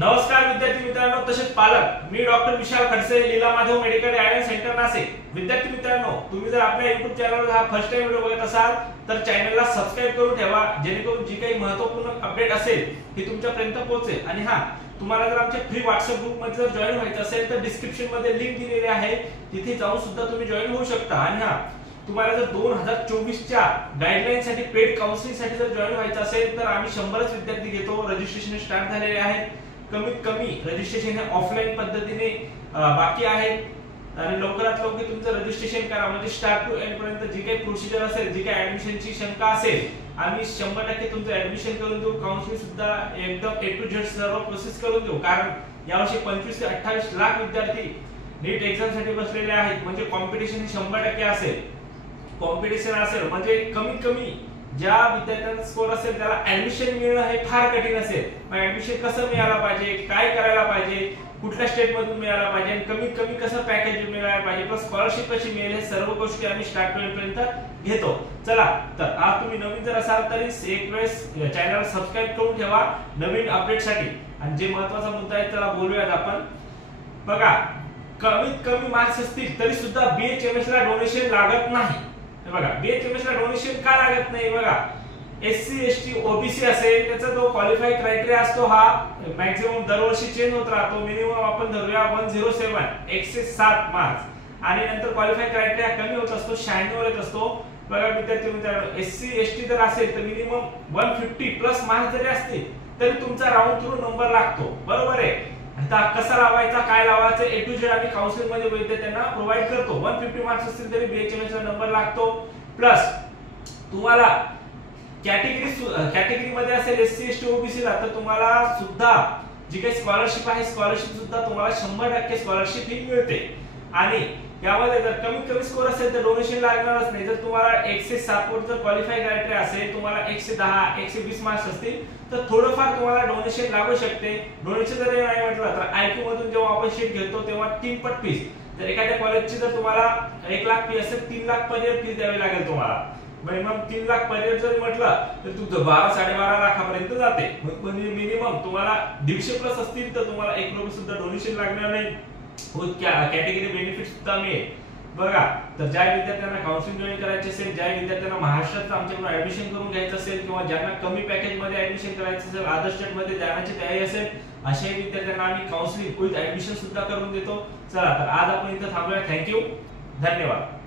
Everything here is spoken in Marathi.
नमस्कार विद्यार्थी मित्रांनो तसेच पालक, मी doctor Vishal Khadse, Leela Madhav medical guidance centre Nashik. विद्यार्थी मित्रांनो, तुम्ही जर आपल्या YouTube चॅनलवर हा फर्स्ट टाइम व्हिडिओ बघत असाल तर चॅनलला सबस्क्राइब करून ठेवा, जेणेकरून जी काही महत्त्वपूर्ण अपडेट असेल ती तुमच्यापर्यंत पोहोचेल। आणि हां, तुम्हाला जर आमच्या फ्री WhatsApp ग्रुप मध्ये जर जॉइन व्हायचं असेल तर डिस्क्रिप्शन मध्ये लिंक दिलेली आहे, तिथे जाऊन सुद्धा तुम्ही जॉइन होऊ शकता। आणि हां, तुम्हाला जर 2024 च्या गाइडलाइन साठी पेड काउन्सिलिंग साठी जर जॉइन व्हायचं असेल तर आम्ही 100च विद्यार्थी घेतो। रजिस्ट्रेशन स्टार्ट झालेले आहेत। कमीत कमी रजिस्ट्रेशन हे ऑफलाइन पद्धतीने बाकी आहेत आणि लवकरात लवकर तुमचं रजिस्ट्रेशन करा, म्हणजे स्टार्ट टू एंड पर्यंत जी काही प्रोसिजर असेल, जी काही ऍडमिशनची शंका असेल, आम्ही 100% तुमचं ऍडमिशन करून देऊ। काउन्सिलिंग सुद्धा एकदम ए टू झेड सर्व प्रोसेस करून देऊ, कारण यावर्षी 25 ते 28 लाख विद्यार्थी नीट एक्झाम साठी बसलेले आहेत। म्हणजे कॉम्पिटिशन 100% असेल। कॉम्पिटिशन असेल म्हणजे कमीत कमी ज्या विद्यार्थ्यांचा स्कोर असेल त्याला ऍडमिशन मिळणं हे फार कठीण असेल। मग ऍडमिशन कसं मिळायला पाहिजे, काय करायला पाहिजे, कुठल्या स्टेट मधून मिळायला पाहिजे आणि कमीत कमी कसं पॅकेज मिळायला पाहिजे, प्लस स्कॉलरशिप कशी मिळेल, हे सर्व गोष्टी आम्ही स्टार्ट टू एंड पर्यंत घेतो। चला तर आज तुम्ही नवीन जर असाल तरी एक वेळेस चॅनल सबस्क्राइब करून ठेवा नवीन अपडेट साठी। आणि जे महत्त्वाचा मुद्दा आहे त्याला बोलूयात आपण। बघा, कमीत कमी मार्क्स असतील तरी सुद्धा BHMS ला डोनेशन लागत नाही। बघा, BHMS ला डोनेशन का लागत नाही? बघा, SC ST OBC असेल त्याचा जो क्वालिफाय क्रायटेरिया असतो हा मॅक्झिमम दरवर्षी चेंज होत राहतो। मिनिमम आपण धरूया 107 107 मार्क्स आणि नंतर क्वालिफाय क्रायटेरिया कमी होत असतो, 96 वर येत असतो। बघा विद्यार्थी मित्रांनो, SC ST जर असेल तर मिनिमम 150 प्लस मार्क्स जरी असतील तरी तुमचा राऊंड थ्रू नंबर लागतो, बरोबर आहे। आता कसा लावायचा, काय लावायचं, ए टू झेड आम्ही काउन्सिलिंग मध्ये विद्यार्थ्यांना प्रोव्हाइड करतो। 150 मार्क्स असतील तरी BHMS ला नंबर लागतो। प्लस तुम्हाला कॅटेगरी मध्ये असेल SC ST OBC ला तर तुम्हाला सुद्धा जी काही स्कॉलरशिप आहे, स्कॉलरशिप सुद्धा तुम्हाला 100% स्कॉलरशिप ही मिळते। आणि यामध्ये जर कमीत कमी स्कोर असेल तर डोनेशन लागणारच नाही। जर तुम्हाला 107 वर जर क्वालिफाय क्रायटेरिया असेल, तुम्हाला 110 120 मार्क्स असतील तर थोडंफार तुम्हाला डोनेशन लागू शकते। डोनेशन जर नाही म्हटलं तर IQ मधून जेव्हा आपण शीट घेतो तेव्हा 3 पट फीस, जर एखाद्या कॉलेजची जर तुम्हाला 1 लाख फी असेल 3 लाख पर इयर फीस द्यावी लागेल तुम्हाला। मिनिमम 3 लाख पर इयर जर म्हटलं तर तुमचं 12 12.5 लाखापर्यंत जाते। म्हणजे मिनिमम तुम्हाला 150 प्लस असतील तर तुम्हाला 1 रुपये सुद्धा डोनेशन लागणार नाही। कॅटेगरी बेनिफिट सुद्धा मिळेल। बघा, तर ज्या विद्यार्थ्यांना काउन्सिलिंग जॉइन करायचे असेल, ज्या विद्यार्थ्यांना महाराष्ट्रात आमच्याकडून ऍडमिशन करून घ्यायचं असेल किंवा ज्यांना कमी पॅकेज मध्ये ऍडमिशन करायचं असेल, अदर स्टेट मध्ये जाण्याची तयारी असेल, अशा विद्यार्थ्यांना आम्ही काउन्सिलिंग विथ ऍडमिशन सुद्धा करून देतो। चला तर आज आपण इथे थांबूया। थँक्यू, धन्यवाद।